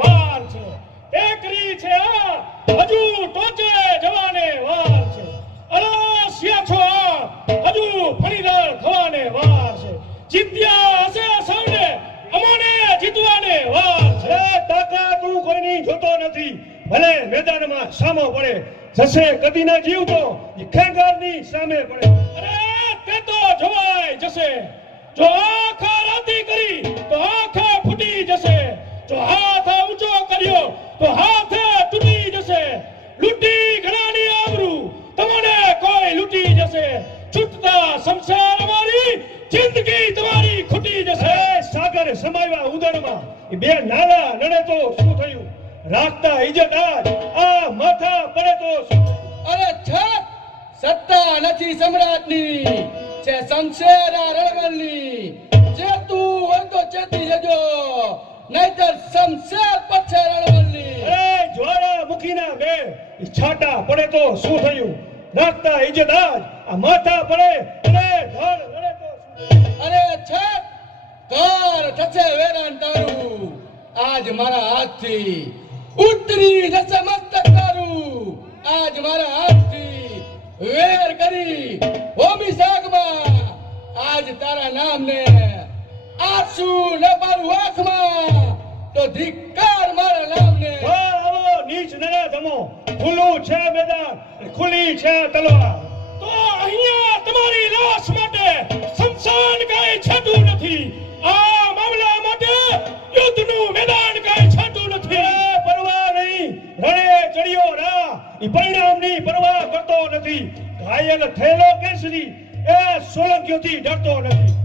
વાર છે. ટેકરી છે હજુ ટોચે જવાને વાર છે. અરસિયા છો હજુ ફણીદાર થવાને વાર છે. જીત્યા હશે સૌને. અમોને જીતવાને વાર છે. તાકાત તું કોઈની જોતો નથી. ભલે મેદાનમાં સામો પડે. જશે કદી ના જીવતો ખેંગારની સામે પડે. અરે તે તો જોવાય જશે. જો આખા રાતી કરી છૂટતા સંસાર અમારી જિંદગી તમારી ખૂટી જશે. સાગર સમાવ્યા ઉદરમાં એ બે નાલા નડે તો શું થયું? રાખતા ઇજત આ માથા પડે તો શું અરે છત સત્તા નથી સમ્રાટની છે શમશેરા રણવલની ચેતું હોય તો ચેતી જજો નહીતર શમશેર પછે રણવલની અરે જ્વાળા મુખીના બે છાટા પડે તો શું થયું? રાખતા ઇજત આજ આ માથા પડે અને ધડ લડે તો અરે છે ઘર થશે વેરાન તારું. આજ મારા હાથથી ઉતરી જશે મસ્તક તારું. આજ મારા હાથથી વેર કરી હોમી સાગમાં. આજ તારા નામને આસુ ન પાડું આંખમાં. તો ધિક્કાર મારા નામને. આવો નીચ નરા ધમો. ખુલ્લું છે મેદાન ખુલી છે તલવાર. તમારી લાશ માટે શમશાન કાંઈ છાંટું નથી. આ મામલા માટે યુદ્ધનું મેદાન કાંઈ છાંટું નથી. પરવા નહીં. રણે ચડ્યો, રા. ઈ પરિણામની પરવા કરતો નથી. ઘાયલ થયેલો કેસરી એ સોલંકીઓથી ડરતો નથી.